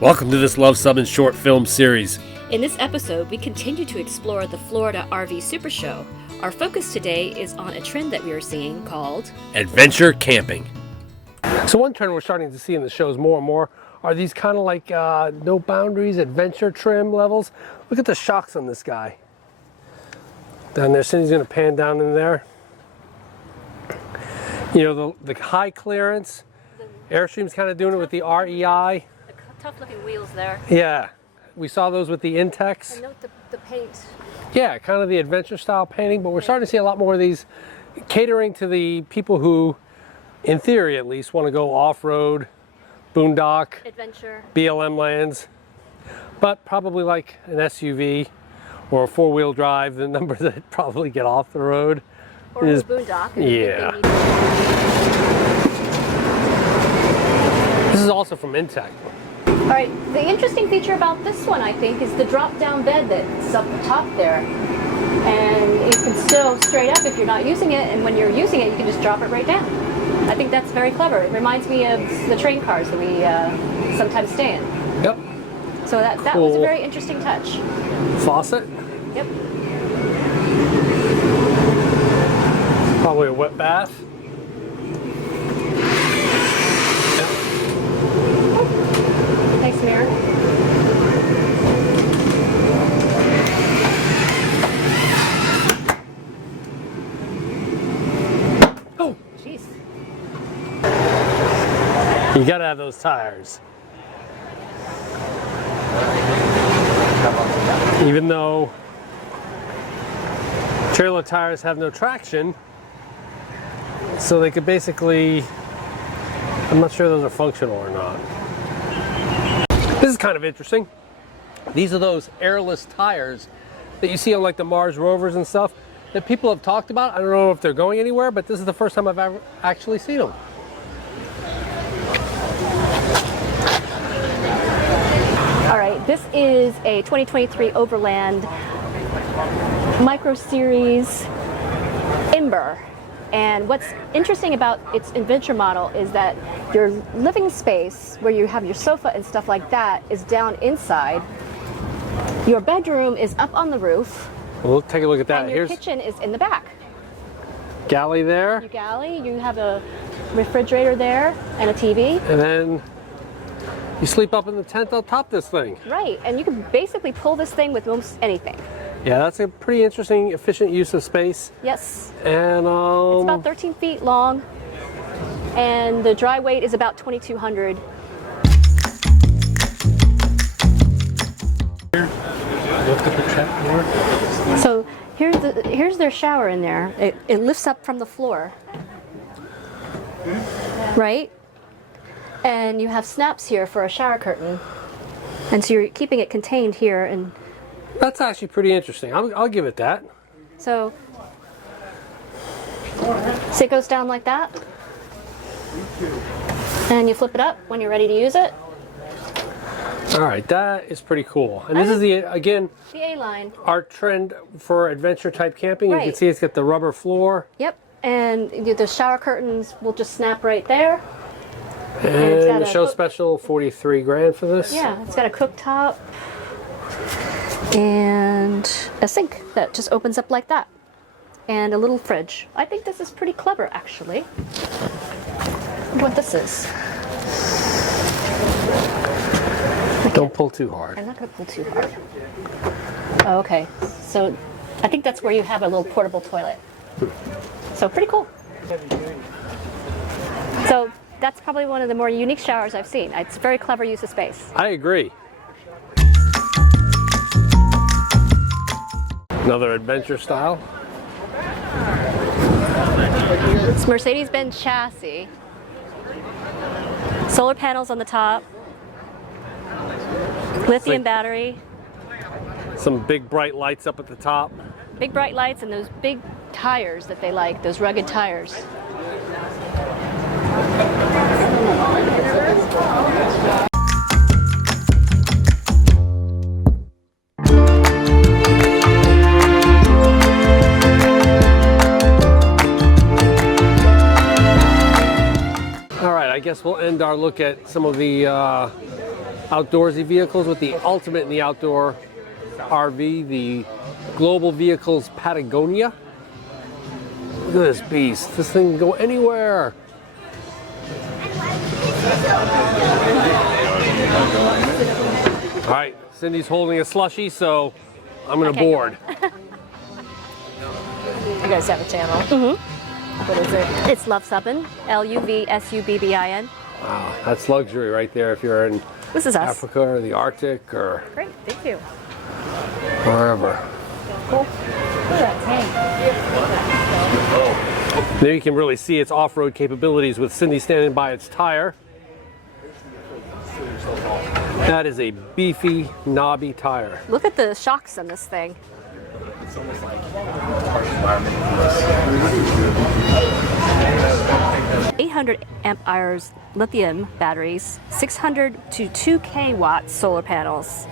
Welcome to this Luv Subbin short film series. In this episode, we continue to explore the Florida RV Supershow. Our focus today is on a trend that we are seeing called Adventure Camping. So one trend we're starting to see in the shows more and more are these kind of like no boundaries, adventure trim levels. Look at the shocks on this guy. Down there, Cindy's gonna pan down in there. You know, the high clearance. Airstream's kind of doing it with the REI. tough looking wheels there. Yeah, we saw those with the Intex. And note the paint. Yeah, kind of the adventure style painting, but we're starting to see a lot more of these catering to the people who, in theory at least, want to go off-road, boondock, Adventure. BLM lands, but probably like an SUV or a four-wheel drive, the number that probably get off the road. Or a boondock. Yeah. This is also from Intex. All right, the interesting feature about this one, I think, is the drop-down bed that's up the top there. And it can still straight up if you're not using it, and when you're using it, you can just drop it right down. I think that's very clever. It reminds me of the train cars that we sometimes stay in. Yep. So that was a very interesting touch. Faucet. Yep. Probably a wet bath. Nice mirror. Oh, Jeez. you gotta have those tires. Even though trailer tires have no traction, so they could basically, I'm not sure those are functional or not. This is kind of interesting. These are those airless tires that you see on like the Mars rovers and stuff that people have talked about. I don't know if they're going anywhere, but this is the first time I've ever actually seen them. All right, this is a 2023 Overland Micro Series Ember. And what's interesting about its adventure model is that your living space, where you have your sofa and stuff like that, is down inside. Your bedroom is up on the roof. We'll take a look at that. And your Here's kitchen is in the back. galley there. Your galley, you have a refrigerator there and a TV. And then you sleep up in the tent on top of this thing. Right, and you can basically pull this thing with almost anything. Yeah, that's a pretty interesting, efficient use of space. Yes. And It's about 13 feet long, and the dry weight is about 2,200. So here's their shower in there. It lifts up from the floor, right? And you have snaps here for a shower curtain, and so you're keeping it contained here. And that's actually pretty interesting. I'll give it that. so it goes down like that, and you flip it up when you're ready to use it. All right, that is pretty cool. And this is again, The A-line. our trend for adventure type camping. You Right. can see it's got the rubber floor. Yep, and the shower curtains will just snap right there. And got the a show cook- special, 43 grand for this. Yeah, it's got a cooktop and a sink that just opens up like that, and a little fridge. I think this is pretty clever, actually. Look what this is. Don't pull too hard. I'm not going to pull too hard. Oh, okay, so I think that's where you have a little portable toilet. So pretty cool. So that's probably one of the more unique showers I've seen. It's a very clever use of space. I agree. Another adventure style. It's Mercedes-Benz chassis. Solar panels on the top. Lithium battery. Some big bright lights up at the top. Big bright lights and those big tires that they like, those rugged tires. All right, I guess we'll end our look at some of the outdoorsy vehicles with the ultimate in the outdoor RV, the Global Vehicles Patagonia. Look at this beast. This thing can go anywhere. All right, Cindy's holding a slushie, so I'm gonna board. You guys have a channel? Mm-hmm. What is it? It's Luv Subbin, Luvsubbin. Wow, that's luxury right there if you're in This is us. Africa or the Arctic or Great, thank you. wherever. Cool. Look at that tank. There you can really see its off-road capabilities with Cindy standing by its tire. That is a beefy, knobby tire. Look at the shocks on this thing. 800 amp hours lithium batteries, 600 to 2K watt solar panels,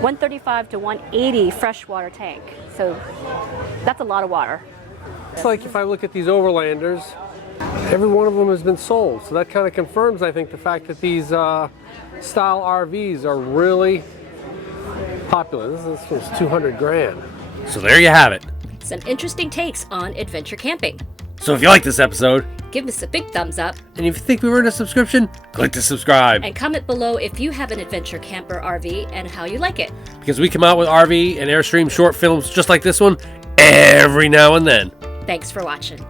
135 to 180 freshwater tank. So that's a lot of water. It's like if I look at these Overlanders, every one of them has been sold. So that kind of confirms, I think, the fact that these style RVs are really popular. This was 200 grand. So there you have it. Some interesting takes on adventure camping. So if you like this episode, Give us a big thumbs up and if you think we earned a subscription, click to subscribe. and comment below if you have an adventure camper RV and how you like it. Because we come out with RV and Airstream short films just like this one every now and then. Thanks for watching.